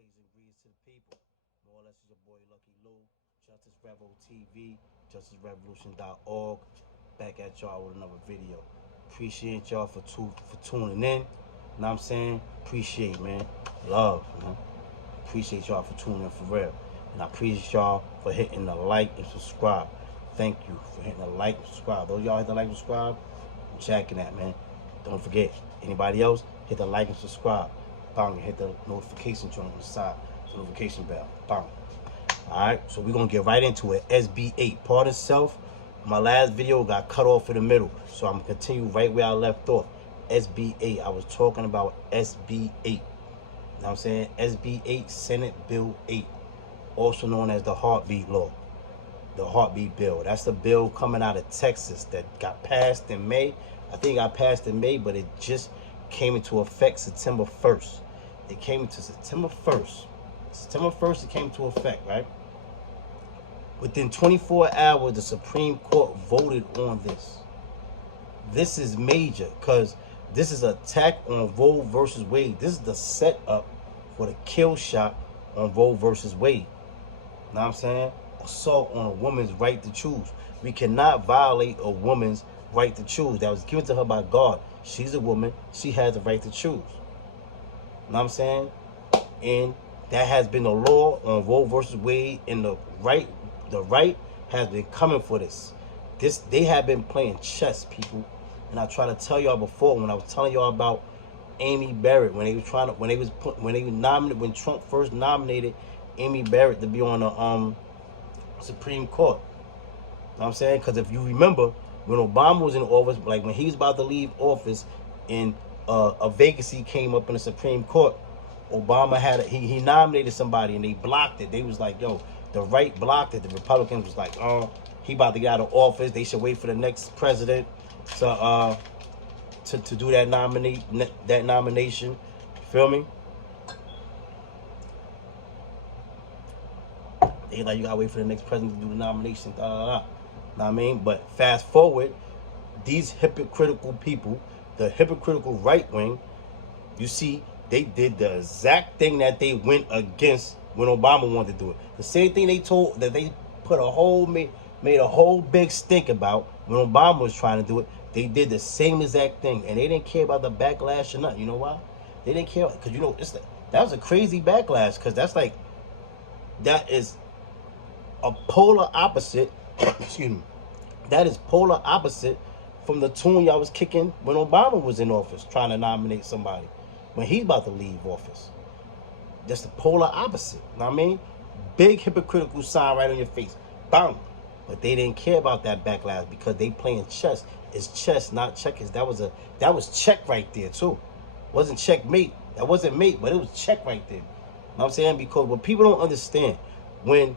salutations and greetings to the people. More or less is your boy Lucky Lou, Justice Revo TV, justicerevolution.org. Back at y'all with another video. Appreciate y'all for tuning in. Know what I'm saying? Appreciate, man. Love, man. Appreciate y'all for tuning in for real. And I appreciate y'all for hitting the like and subscribe. Thank you for hitting the like and subscribe. Those y'all hit the like and subscribe, I'm checking that, man. Don't forget, anybody else, hit the like and subscribe. Bang, hit the notification joint on the side, the notification bell. Bang. Alright, so we're gonna get right into it. SB8, pardon self. My last video got cut off in the middle, so I'm gonna continue right where I left off. SB8, I was talking about SB8. You know what I'm saying? SB8, Senate Bill 8, also known as the Heartbeat Law. The Heartbeat Bill. That's the bill coming out of Texas that got passed in May. I think it got passed in May, but it just came into effect September 1st. It came into September 1st. September 1st, it came into effect, right? Within 24 hours, the Supreme Court voted on this. This is major because this is an attack on Roe versus Wade. This is the setup for the kill shot on Roe versus Wade. You know what I'm saying? Assault on a woman's right to choose. We cannot violate a woman's right to choose. That was given to her by God. She's a woman. She has the right to choose. You know what I'm saying? And that has been the law on Roe versus Wade, and the right has been coming for this. They have been playing chess, people. And I tried to tell y'all before when I was telling y'all about Amy Barrett when Trump first nominated Amy Barrett to be on the Supreme Court. You know what I'm saying? Because if you remember, when Obama was in office, like when he was about to leave office and a vacancy came up in the Supreme Court, Obama had he nominated somebody and they blocked it. They was like, yo, the right blocked it. The Republicans was like, he about to get out of office. They should wait for the next president to do that nomination. Feel me? They like, you gotta wait for the next president to do the nomination. Know what I mean? But fast forward, these hypocritical people, the hypocritical right wing, you see, they did the exact thing that they went against when Obama wanted to do it. The same thing they put made a whole big stink about when Obama was trying to do it. They did the same exact thing, and they didn't care about the backlash or nothing. You know why? They didn't care because that was a crazy backlash, because that is a polar opposite. Excuse me. That is polar opposite from the tune y'all was kicking when Obama was in office, trying to nominate somebody when he's about to leave office. That's the polar opposite. You know what I mean? Big hypocritical sign right on your face. Bang. But they didn't care about that backlash because they playing chess. It's chess, not checkers. That was check right there too. Wasn't checkmate. That wasn't mate, but it was check right there. You know what I'm saying? Because what people don't understand, when,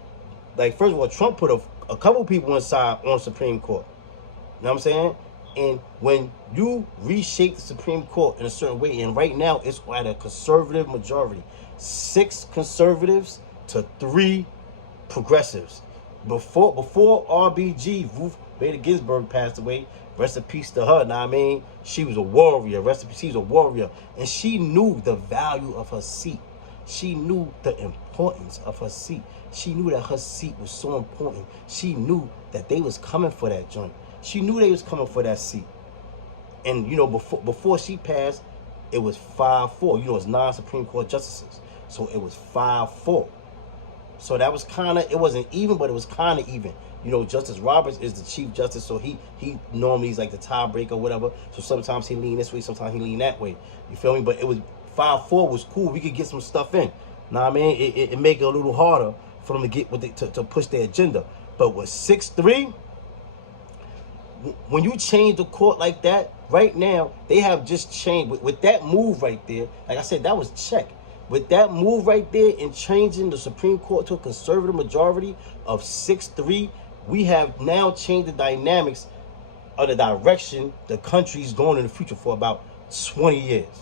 like, first of all, Trump put a couple people inside on Supreme Court. You know what I'm saying? And when you reshape the Supreme Court in a certain way, and right now it's at a conservative majority, 6 conservatives to 3 progressives. Before RBG, Ruth Bader Ginsburg, passed away, rest in peace to her. Now I mean, she was a warrior. Rest in peace, she's a warrior, and she knew the value of her seat. She knew the importance of her seat. She knew that her seat was so important. She knew that they was coming for that joint. She knew they was coming for that seat. And you know, before she passed, it was 5-4. You know, it's 9 Supreme Court justices, so it was 5-4. So that was kind of, it wasn't even, but it was kind of even. You know, Justice Roberts is the Chief Justice, so he normally is like the tiebreaker or whatever. So sometimes he lean this way, sometimes he lean that way. You feel me? But it was 5-4 was cool. We could get some stuff in. Know what I mean? It make it a little harder for them to get to push their agenda. But with 6-3, when you change the court like that, right now they have just changed with that move right there. Like I said, that was check. With that move right there and changing the Supreme Court to a conservative majority of 6-3, we have now changed the dynamics of the direction the country's going in the future for about 20 years.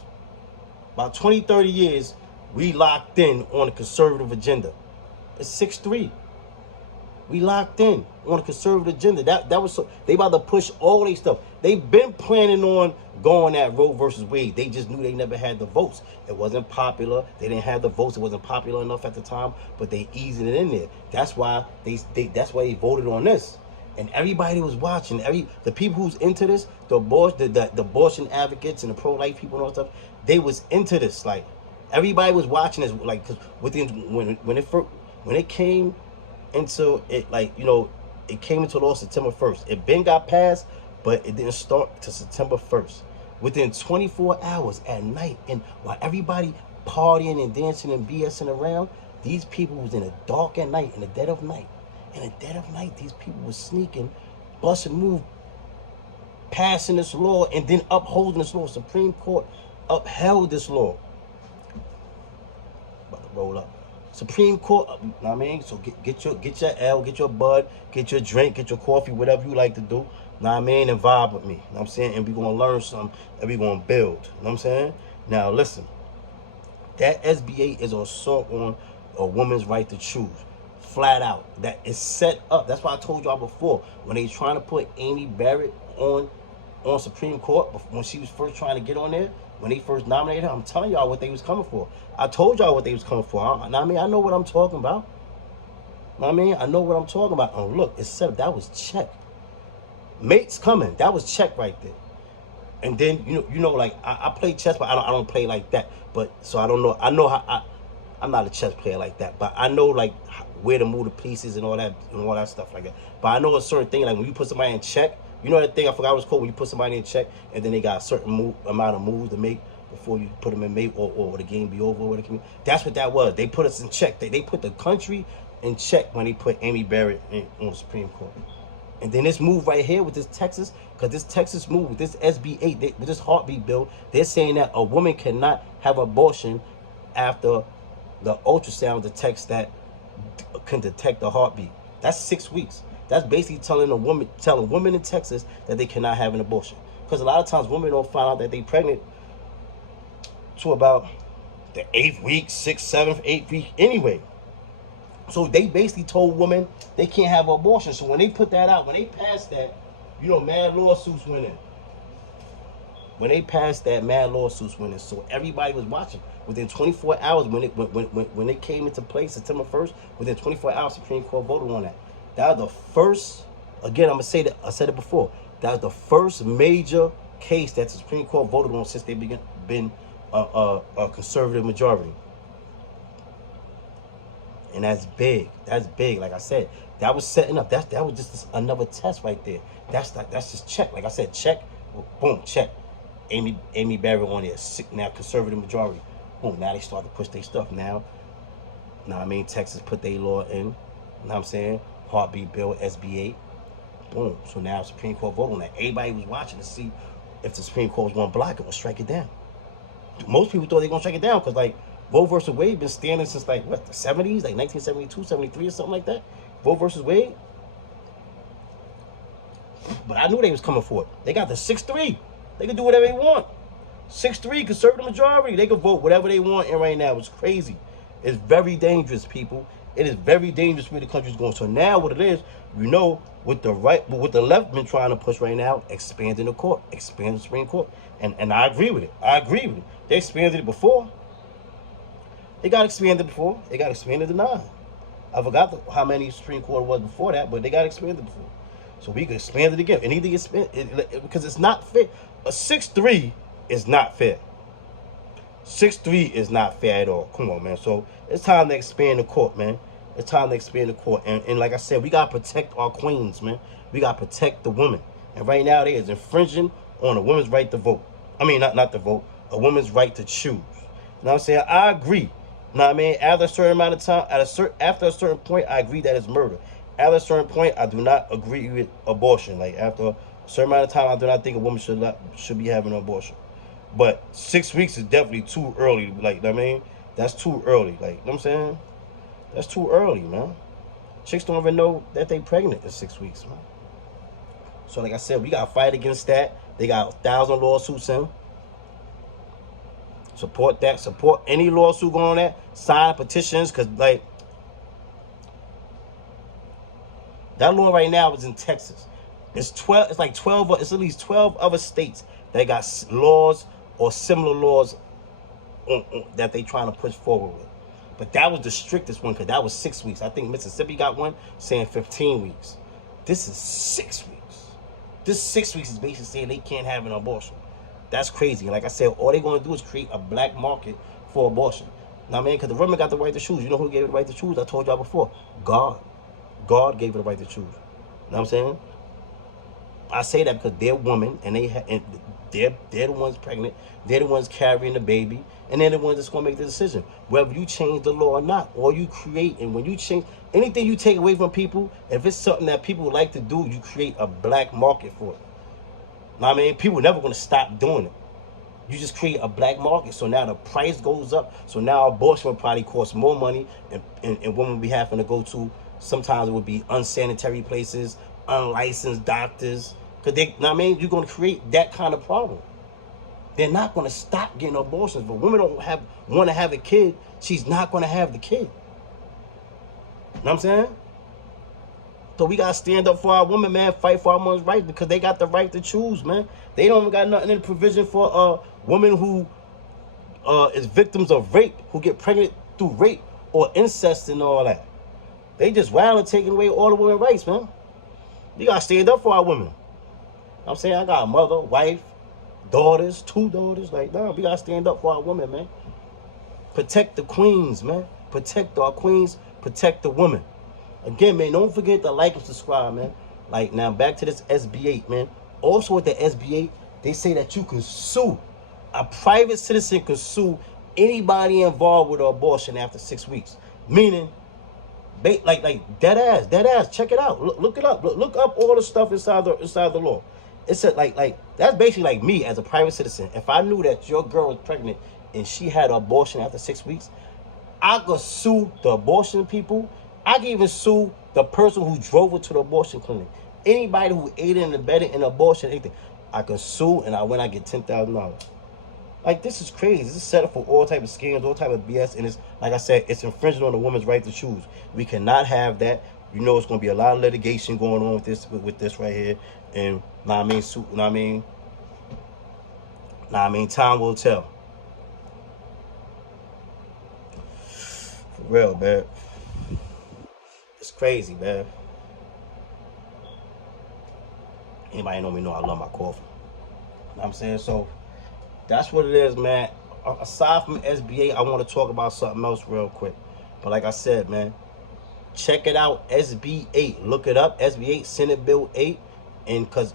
About 20, 30 years, we locked in on a conservative agenda. It's 6-3. We locked in on a conservative agenda. That was so they about to push all their stuff. They've been planning on going at Roe versus Wade. They just knew they never had the votes. It wasn't popular. They didn't have the votes. It wasn't popular enough at the time. But they eased it in there. That's why that's why they voted on this. And everybody was watching. The people who's into this, the abortion advocates and the pro-life people and all that stuff, they was into this. Like everybody was watching this. Like because when it came into it, like it came into law September 1st. It been got passed, but it didn't start to September 1st. Within 24 hours at night, and while everybody partying and dancing and BSing around, these people was in the dark at night, in the dead of night. In the dead of night, these people were sneaking, busting move, passing this law, and then upholding this law. Supreme Court upheld this law. About to roll up. Supreme Court, you know what I mean? So get your L, get your bud, get your drink, get your coffee, whatever you like to do. Know what I mean? And vibe with me. Know what I'm saying? And we're going to learn something, and we're going to build. Know what I'm saying? Now, listen. That SB8 is an assault on a woman's right to choose. Flat out. That is set up. That's why I told y'all before. When they trying to put Amy Barrett on Supreme Court, when she was first trying to get on there, when they first nominated her, I'm telling y'all what they was coming for. I told y'all what they was coming for. I know what I'm talking about. I know what I'm talking about. Oh, look, it's set up. That was check. Mate's coming. That was check right there. And then like I play chess, but I don't play like that. But so I don't know. I know how I'm not a chess player like that, but I know like where to move the pieces and all that stuff like that. But I know a certain thing, like when you put somebody in check, that thing I forgot what it's called, when you put somebody in check and then they got a certain amount of moves to make before you put them in mate or the game be over. That's what that was. They put us in check. They put the country in check when they put Amy Barrett on the Supreme Court. And then this move right here with this Texas, because this Texas move with this SB8, with this heartbeat bill, they're saying that a woman cannot have abortion after the ultrasound detects that can detect the heartbeat. That's 6 weeks. That's basically telling women in Texas that they cannot have an abortion. Because a lot of times women don't find out that they're pregnant to about the 8th week, 6th, 7th, 8th week anyway. So they basically told women they can't have an abortion. So when they put that out, when they passed that, mad lawsuits went in. When they passed that, mad lawsuits went in. So everybody was watching. Within 24 hours, when it came into place, September 1st, within 24 hours, Supreme Court voted on that. That was the first, again, I'm going to say that, I said it before, that was the first major case that the Supreme Court voted on since they been a conservative majority. And that's big. That's big. Like I said, that was setting up. That was just another test right there. That's just check. Like I said, check. Boom, check. Amy Barrett on there. Now conservative majority. Boom. Now they start to push their stuff. Now Texas put their law in. You know what I'm saying? Heartbeat bill, SB8. Boom. So now Supreme Court voted on that. Everybody was watching to see if the Supreme Court was going to block it or strike it down. Most people thought they were going to strike it down because, like, Roe versus Wade been standing since, like, what, the 70s? Like 1972, 73 or something like that? Roe versus Wade? But I knew they was coming for it. They got the 6-3. They can do whatever they want. 6-3, conservative majority. They can vote whatever they want in right now. It's crazy. It's very dangerous, people. It is very dangerous where the country's going. So now what it is, with the left been trying to push right now, expanding the court, expanding the Supreme Court. And I agree with it. They expanded it before. They got expanded before. They got expanded to 9. I forgot how many Supreme Court was before that, but they got expanded before. So we could expand it again. It need to get because it's not fair. A 6-3 is not fair. 6-3 is not fair at all. Come on, man. So it's time to expand the court, man. It's time to expand the court. And like I said, we got to protect our queens, man. We got to protect the women. And right now, they is infringing on a woman's right to vote. I mean, not to vote. A woman's right to choose. You know what I'm saying? I agree. You know what I mean? After a certain amount of time, after a certain point, I agree that it's murder. After a certain point, I do not agree with abortion. Like, after a certain amount of time, I do not think a woman should be having an abortion. But 6 weeks is definitely too early. Like, you know what I mean? That's too early. Like, you know what I'm saying? That's too early, man. Chicks don't even know that they pregnant in 6 weeks, man. So, like I said, we got to fight against that. They got 1,000 lawsuits in. Support that. Support any lawsuit going on that. Sign petitions, because, like, That law right now is in Texas. It's 12. It's like 12. It's at least 12 other states that got laws or similar laws that they trying to push forward with. But that was the strictest one because that was 6 weeks. I think Mississippi got one saying 15 weeks. This is 6 weeks. This 6 weeks is basically saying they can't have an abortion. That's crazy. Like I said, all they're going to do is create a black market for abortion. Now, I mean, because the women got the right to choose. You know who gave it the right to choose? I told y'all before. God. God gave it the right to choose. You know what I'm saying? I say that because they're women and they're the ones pregnant. They're the ones carrying the baby. And they're the ones that's going to make the decision. Whether you change the law or not. Or you create. And when you change anything you take away from people, if it's something that people like to do, you create a black market for it. Know what I mean? People are never going to stop doing it. You just create a black market. So now the price goes up. So now abortion will probably cost more money. And women will be having to go to, sometimes it would be unsanitary places, unlicensed doctors. Because they, know what I mean? You're going to create that kind of problem. They're not going to stop getting abortions. But women don't want to have a kid. She's not going to have the kid. You know what I'm saying? So we got to stand up for our women, man. Fight for our women's rights because they got the right to choose, man. They don't even got nothing in the provision for women who is victims of rape, who get pregnant through rape or incest and all that. They just wild and taking away all the women's rights, man. You got to stand up for our women. I'm saying I got a mother, wife, daughters, 2 daughters. Like, nah, we got to stand up for our women, man. Protect the queens, man. Protect our queens. Protect the women. Again, man, don't forget to like and subscribe, man. Like, now back to this SB8, man. Also with the SB8, they say that you can sue. A private citizen can sue anybody involved with an abortion after 6 weeks. Meaning, like dead ass. Check it out. Look it up. Look up all the stuff inside the law. It said like that's basically like me as a private citizen. If I knew that your girl was pregnant and she had an abortion after 6 weeks, I could sue the abortion people. I can even sue the person who drove her to the abortion clinic. Anybody who aided and abetted an abortion, anything. I can sue and I get $10,000. Like, this is crazy. This is set up for all type of scams, all type of BS. And it's, like I said, it's infringing on the woman's right to choose. We cannot have that. You know, it's going to be a lot of litigation going on with this right here. And, time will tell. For real, man. It's crazy, man. Anybody know me know I love my coffee. You know what I'm saying? So, that's what it is, man. Aside from SB8, I want to talk about something else real quick. But like I said, man, check it out, SB8. Look it up, SB8, Senate Bill 8. And because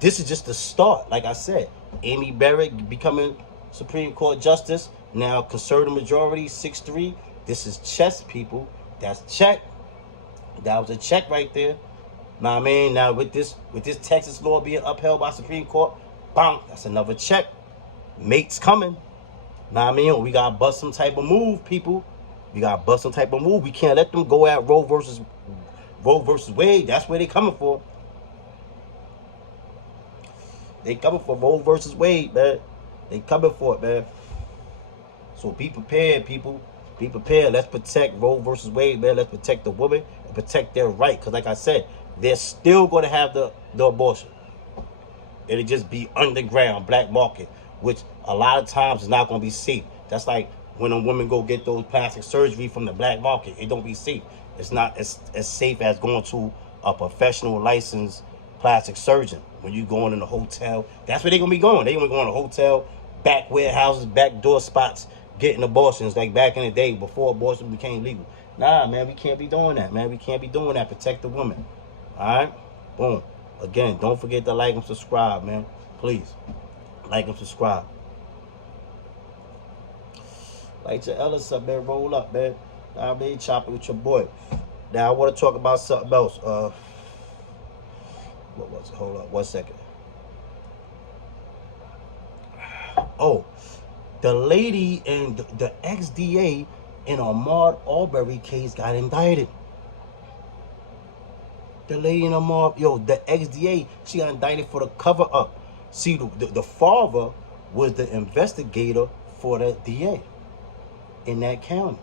this is just the start. Like I said, Amy Barrett becoming Supreme Court Justice. Now, conservative majority, 6-3. This is chess, people. That's check. That was a check right there. Now, I mean, now with this Texas law being upheld by Supreme Court, bang, that's another check. Mate's coming. Now, I mean, we gotta bust some type of move, people. We gotta bust some type of move. We can't let them go at Roe versus Wade. That's where they coming for. They coming for Roe versus Wade, man. They coming for it, man. So be prepared, people. Be prepared. Let's protect Roe versus Wade, man. Let's protect the women and protect their right. Because like I said, they're still going to have the abortion. It'll just be underground, black market, which a lot of times is not going to be safe. That's like when a woman go get those plastic surgery from the black market. It don't be safe. It's not as safe as going to a professional licensed plastic surgeon. When you going in a hotel, that's where they're going to be going. They're going to go in a hotel, back warehouses, back door spots, getting abortions like back in the day before abortion became legal. Nah, man, we can't be doing that, man. We can't be doing that. Protect the woman. All right? Boom. Again, don't forget to like and subscribe, man. Please. Like and subscribe. Like your Ellis up, man. Roll up, man. I mean, chop it with your boy. Now, I want to talk about something else. What was it? Hold up. 1 second. Oh. The lady and the ex-DA in Ahmad Arbery case got indicted. The lady in the ex-DA, she got indicted for the cover-up. See, the father was the investigator for the DA in that county.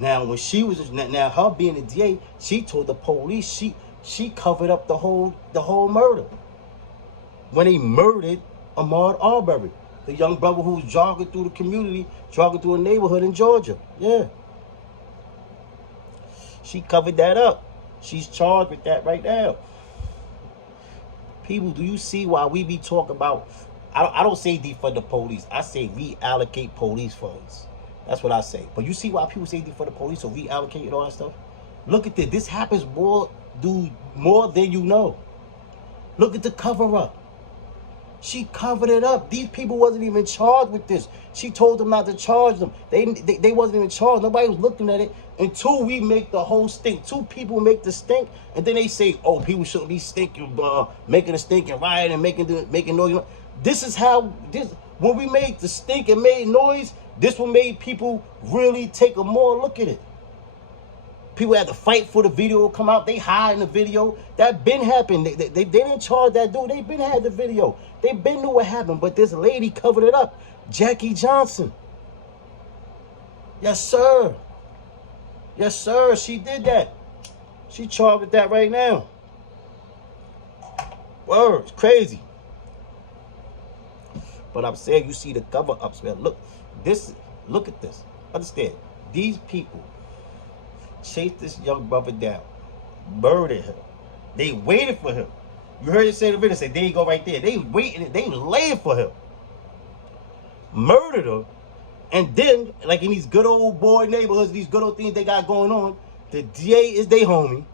Now, when she was, now her being the DA, she told the police, She covered up the whole murder. When they murdered Ahmad Arbery, the young brother who was jogging through the community, jogging through a neighborhood in Georgia. Yeah. She covered that up. She's charged with that right now. People, do you see why we be talking about, I don't say defund the police. I say reallocate police funds. That's what I say. But you see why people say defund the police or reallocate and all that stuff? Look at this. This happens more than you know. Look at the cover up. She covered it up. These people wasn't even charged with this. She told them not to charge them. They wasn't even charged. Nobody was looking at it until we make the whole stink. Two people make the stink, and then they say, "Oh, people shouldn't be stinking, making a stink and riot and making noise." This is how when we made the stink and made noise. This what made people really take a more look at it. People had to fight for the video to come out. They hide in the video. That been happened. They didn't charge that dude. They been had the video. They been knew what happened. But this lady covered it up. Jackie Johnson. Yes, sir. Yes, sir. She did that. She charged with that right now. Word. It's crazy. But I'm saying, you see the cover-ups, man. Look at this. Understand. These people chased this young brother down, murdered him. They waited for him. You heard it say in the video, say, there you go right there. They waiting, they was laying for him. Murdered him. And then, like in these good old boy neighborhoods, these good old things they got going on, the DA is their homie.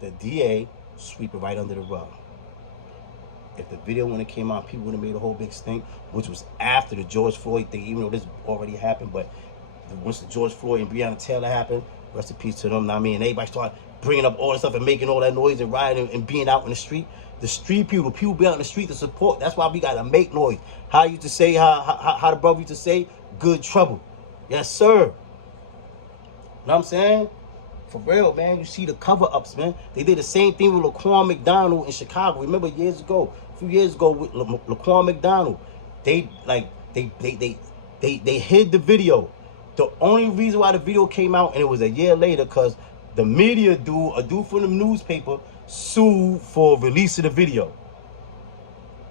The DA sweep it right under the rug. If the video when it came out, people would have made a whole big stink, which was after the George Floyd thing, even though this already happened, but once the George Floyd and Breonna Taylor happened, rest in peace to them. I mean, everybody started bringing up all that stuff and making all that noise and rioting and being out in the street. The street people be out in the street to support. That's why we gotta make noise. How I used to say, how the brother used to say, good trouble. Yes, sir. Know what I'm saying? For real, man. You see the cover-ups, man. They did the same thing with Laquan McDonald in Chicago. Remember a few years ago with Laquan McDonald. They hid the video. The only reason why the video came out, and it was a year later, because the media a dude from the newspaper, sued for releasing the video.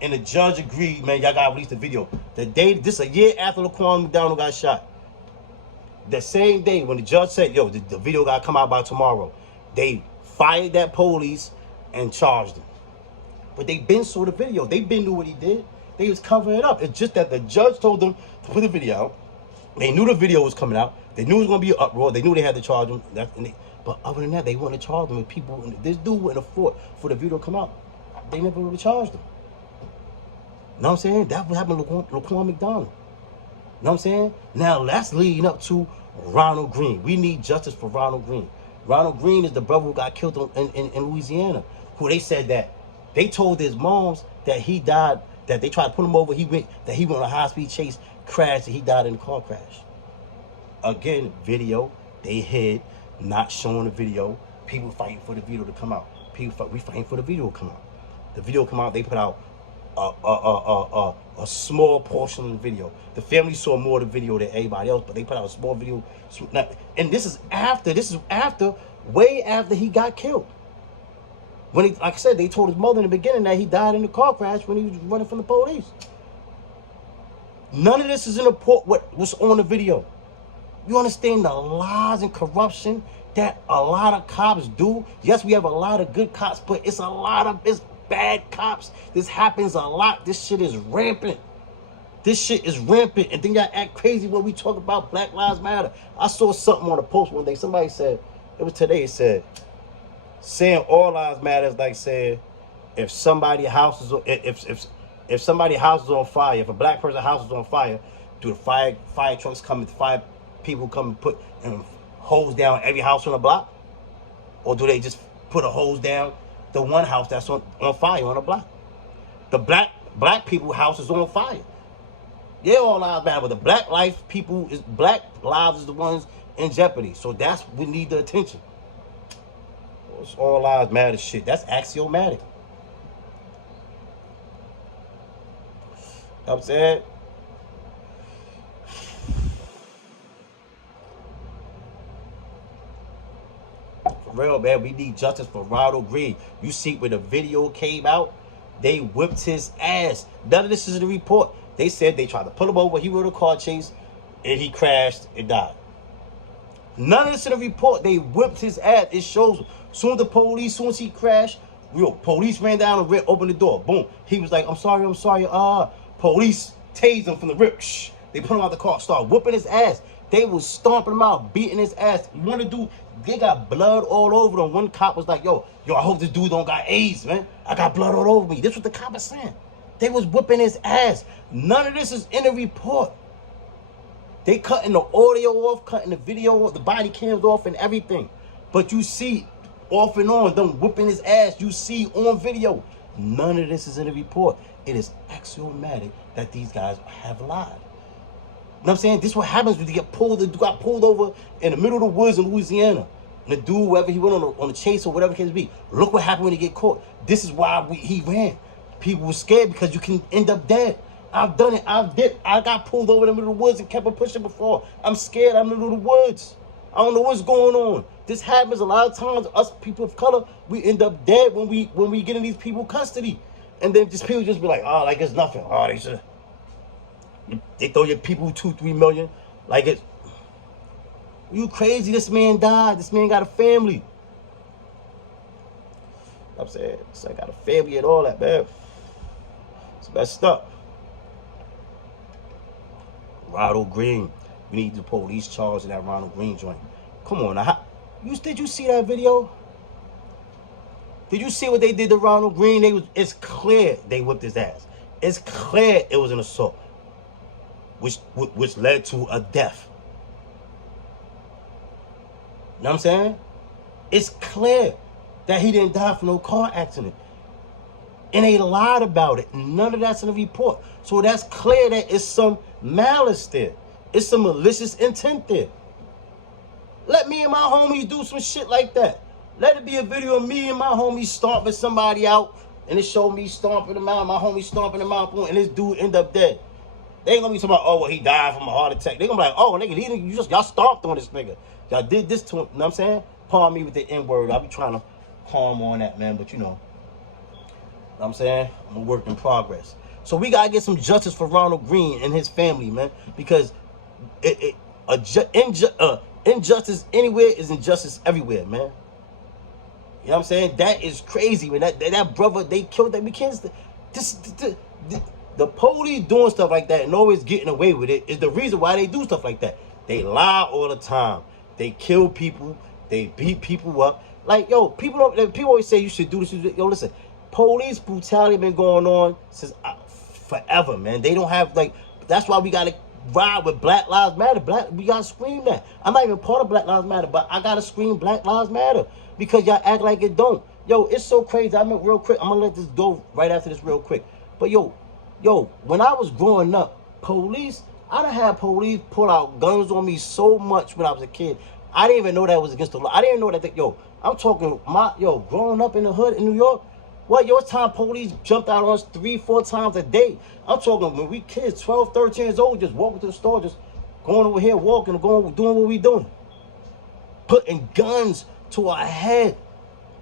And the judge agreed, man, y'all gotta release the video. This a year after Laquan McDonald got shot. The same day when the judge said, yo, the video gotta come out by tomorrow, they fired that police and charged him. But they been saw the video. They been knew what he did. They was covering it up. It's just that the judge told them to put the video out. They knew the video was coming out. They knew it was going to be an uproar. They knew they had to charge him. But other than that, they wanted to charge him with people. This dude went to fort for the video to come out. They never really charged him. Know what I'm saying? That's what happened to Laquan McDonald. Know what I'm saying? Now, that's leading up to Ronald Greene. We need justice for Ronald Greene. Ronald Greene is the brother who got killed in Louisiana. Who they said that they told his moms that he died, that they tried to put him over. He went on a high-speed chase, crashed, and he died in a car crash. Again, video, they hid, not showing the video. People fighting for the video to come out. We fighting for the video to come out. The video come out, they put out a small portion of the video. The family saw more of the video than everybody else, but they put out a small video. And this is way after he got killed. When like I said, they told his mother in the beginning that he died in the car crash when he was running from the police. None of this is in the what's on the video. You understand the lies and corruption that a lot of cops do? Yes, we have a lot of good cops, but it's bad cops. This happens a lot. This shit is rampant. And then y'all act crazy when we talk about Black Lives Matter. I saw something on a post one day. Somebody said, it was today, it said, saying all lives matter is like saying if somebody's house is if somebody's house is on fire, if a black person's house is on fire, do the fire trucks come and fire people come and put hose down every house on the block? Or do they just put a hose down the one house that's on fire on the block? The black people's house is on fire. Yeah, all lives matter, but the black lives is the ones in jeopardy. So we need the attention. It's all lives matter shit. That's axiomatic. You know what I'm saying? For real, man. We need justice for Ronald Greene. You see when the video came out, they whipped his ass. None of this is in the report. They said they tried to pull him over. He rode a car chase, and he crashed and died. None of this in the report. They whipped his ass. It shows. Soon the police, soon as he crashed, police ran down and opened the door. Boom. He was like, I'm sorry. Police tased him from the rip. Shh. They put him out the car, started whooping his ass. They was stomping him out, beating his ass. One of the dude, they got blood all over them. One cop was like, yo, I hope this dude don't got AIDS, man. I got blood all over me. This was the cop was saying. They was whipping his ass. None of this is in the report. They cutting the audio off, cutting the video off, the body cams off and everything. But you see off and on them whipping his ass. You see on video. None of this is in the report. It is axiomatic that these guys have lied. You know what I'm saying? This is what happens when you got pulled over in the middle of the woods in Louisiana. And the dude, wherever he went on the chase or whatever it can be, look what happened when he get caught. This is why he ran. People were scared because you can end up dead. I've done it. I got pulled over in the middle of the woods and kept on pushing before. I'm scared. I'm in the middle of the woods. I don't know what's going on. This happens a lot of times. Us people of color, we end up dead when we get in these people custody. And then just people just be like, oh, like it's nothing. Oh, they throw your people 2-3 million. Like it. You crazy? This man died. This man got a family. I'm saying, this man got a family and all that, man. It's messed up. Ronald Greene. We need the police charge in that Ronald Greene joint. Come on now. Did you see that video? Did you see what they did to Ronald Greene? It's clear they whipped his ass. It's clear it was an assault, which led to a death. You know what I'm saying? It's clear that he didn't die from no car accident. And they lied about it. None of that's in the report. So that's clear that it's some malice there. It's some malicious intent there. Let me and my homies do some shit like that. Let it be a video of me and my homies stomping somebody out, and it showed me stomping them out, my homie stomping them out, and this dude end up dead. They ain't gonna be talking about, oh, well, he died from a heart attack. They gonna be like, oh, nigga, y'all stomped on this nigga. Y'all did this to him. You know what I'm saying? Palm me with the N-word. I be trying to palm on that, man, but you know what I'm saying? I'm a work in progress. So we gotta get some justice for Ronald Greene and his family, man, because injustice anywhere is injustice everywhere, man. You know what I'm saying? That is crazy, man. That brother, they killed that. We can't. The police doing stuff like that and always getting away with it is the reason why they do stuff like that. They lie all the time. They kill people. They beat people up. Like, yo, people always say you should do this. Yo, listen, police brutality been going on since forever, man. They don't have, like, that's why we gotta ride with Black Lives Matter. We gotta scream that. I'm not even part of Black Lives Matter, but I gotta scream Black Lives Matter because y'all act like it don't. Yo, it's so crazy. I mean, real quick, I'm gonna let this go right after this real quick. But yo, when I was growing up, I done had police pull out guns on me so much when I was a kid. I didn't even know that was against the law. I didn't know that. I'm talking growing up in the hood in New York. What, your time police jumped out on us 3-4 times a day. I'm talking when we kids, 12, 13 years old, just walking to the store, just going over here, walking, doing what we doing. Putting guns to our head.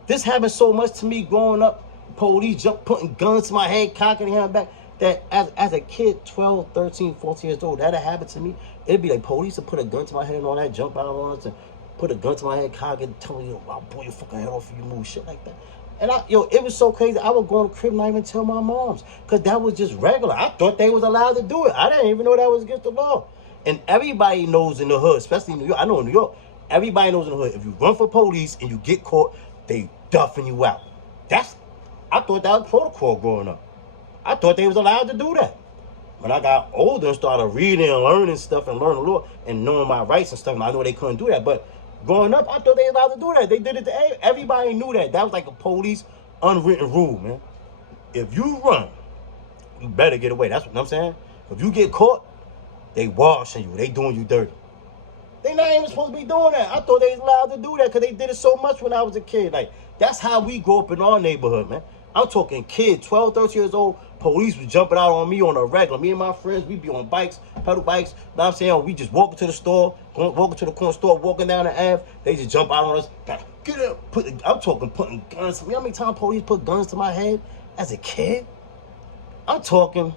This happened so much to me growing up. Police putting guns to my head, cocking their hand back. That as a kid, 12, 13, 14 years old, that'd happen to me. It'd be like police would put a gun to my head and all that, jump out on us and put a gun to my head, cock and tell me, I'll pull your fucking head off if you move, shit like that. And it was so crazy. I would go in the crib and not even tell my moms, because that was just regular. I thought they was allowed to do it. I didn't even know that was against the law. And everybody knows in the hood, especially in New York. I know in New York, everybody knows in the hood, if you run for police and you get caught, they duffing you out. I thought that was protocol growing up. I thought they was allowed to do that. When I got older and started reading and learning stuff and learning law and knowing my rights and stuff, and I know they couldn't do that. But growing up, I thought they were allowed to do that. They did it to everybody. Knew that. That was like a police unwritten rule, man. If you run, you better get away. That's what I'm saying. If you get caught, they washing you. They doing you dirty. They not even supposed to be doing that. I thought they was allowed to do that because they did it so much when I was a kid. Like, that's how we grew up in our neighborhood, man. I'm talking kid, 12, 13 years old. Police was jumping out on me on a regular. Me and my friends, we be on bikes, pedal bikes. You know what I'm saying? We just walking to the store, walking to the corner store, walking down the Ave. They just jump out on us. Get up. I'm talking putting guns. You know how many times police put guns to my head as a kid? I'm talking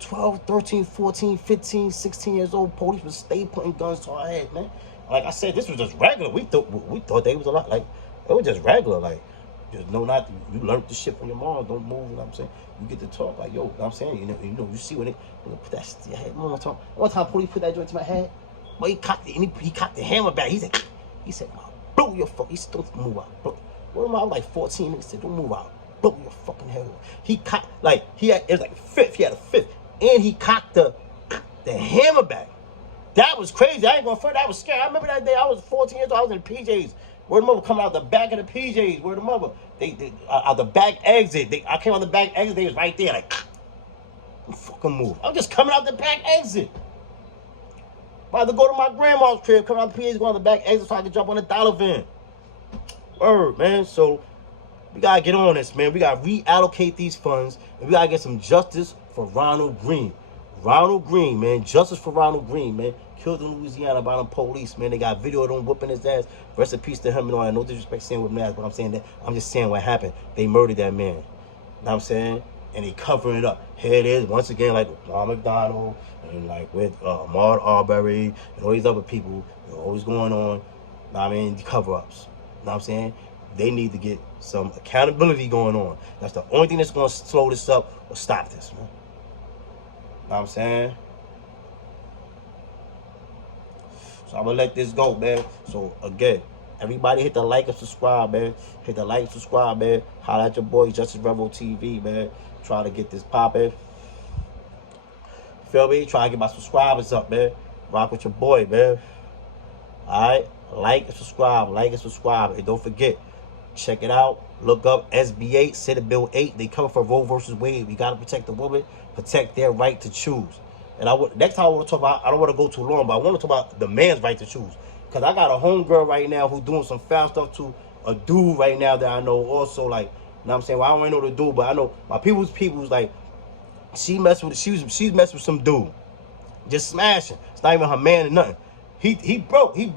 12, 13, 14, 15, 16 years old. Police would stay putting guns to our head, man. Like I said, this was just regular. We thought they was a lot. Like, it was just regular. Like, just know not to, you learned the shit from your mom. Don't move, you know what I'm saying? You get to talk like, yo, you know what I'm saying? You see what it, put that shit to your head. One time police put that joint to my head. Well, he cocked the hammer back. He said, I'll blow your fuck. He said, don't move out. Bro. What am I? Like 14. He said, don't move out. Blow your fucking head off. He cocked, like, it was like a fifth. He had a fifth. And he cocked the hammer back. That was crazy. I ain't gonna front. That was scary. I remember that day. I was 14 years old. I was in PJs. Where the mother coming out the back of the PJs. Where the mother, they out the back exit. I came out the back exit. They was right there. Like, don't fucking move. I'm just coming out the back exit. About to go to my grandma's crib. Coming out the PJs, going to the back exit so I can jump on the dollar van. Word, man. So we gotta get on this, man. We gotta reallocate these funds, and we gotta get some justice for Ronald Greene. Ronald Greene, man. Justice for Ronald Greene, man. Killed in Louisiana by them police, man. They got video of them whooping his ass. Rest in peace to him and all that. No disrespect saying whooping his ass, but I'm saying that. I'm just saying what happened. They murdered that man. You know what I'm saying? And they covering it up. Here it is, once again, like Ron McDonald, and like with Ahmad Arbery, and all these other people, always going on. You know what I mean? Cover-ups. You know what I'm saying? They need to get some accountability going on. That's the only thing that's going to slow this up or stop this, man. You know what I'm saying? So I'm going to let this go, man. So, again, everybody hit the like and subscribe, man. Hit the like and subscribe, man. Holla at your boy, Justice Rebel TV, man. Try to get this popping. Feel me? Try to get my subscribers up, man. Rock with your boy, man. Alright? Like and subscribe. Like and subscribe. And don't forget, check it out. Look up SB8, Senate Bill 8. They coming for Roe versus Wade. We got to protect the women, protect their right to choose. And next time I want to talk about, I don't want to go too long, but I want to talk about the man's right to choose. Because I got a homegirl right now who's doing some foul stuff to a dude right now that I know also, like, you know what I'm saying? Well, I don't really know the dude, but I know my people's like, she's messing with some dude. Just smashing. It's not even her man or nothing. He broke. He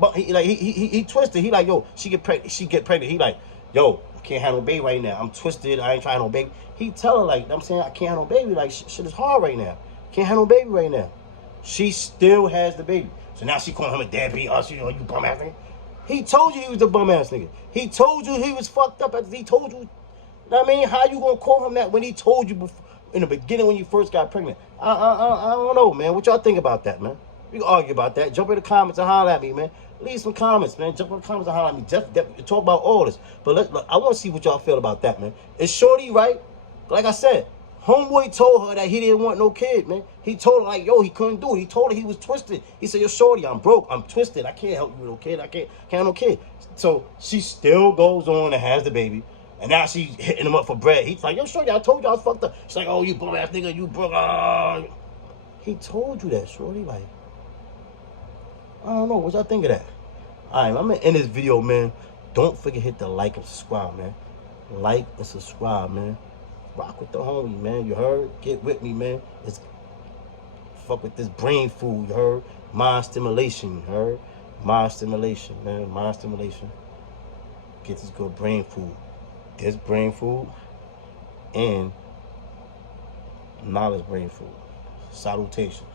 twisted. He like, yo, she get pregnant. He like, yo, I can't have no baby right now. I'm twisted. I ain't trying no baby. He tell her, like, you know what I'm saying, I can't have no baby. Like, shit is hard right now. Can't have no baby right now. She still has the baby. So now she calling him a deadbeat. Oh, you bum ass nigga. He told you he was a bum ass nigga. He told you he was fucked up. He told you. You know what I mean? How you gonna call him that when he told you before, in the beginning when you first got pregnant? I don't know, man. What y'all think about that, man? We can argue about that. Jump in the comments and holler at me, man. Leave some comments, man. Jump in the comments and holler at me. Just talk about all this. But I want to see what y'all feel about that, man. Is Shorty right? Like I said, homeboy told her that he didn't want no kid, man. He told her, like, yo, he couldn't do it. He told her he was twisted. He said, yo, Shorty, I'm broke. I'm twisted. I can't help you with no kid. I can't have no kid. So she still goes on and has the baby. And now she's hitting him up for bread. He's like, yo, Shorty, I told you I was fucked up. She's like, oh, you bum ass nigga, you broke. He told you that, Shorty. Like, I don't know. What y'all think of that? All right, I'm going to end this video, man. Don't forget to hit the like and subscribe, man. Like and subscribe, man. Rock with the homie, man. You heard? Get with me, man. Let's fuck with this brain food, you heard? Mind stimulation, you heard? Mind stimulation, man. Mind stimulation. Get this good brain food. This brain food and knowledge brain food. Salutations.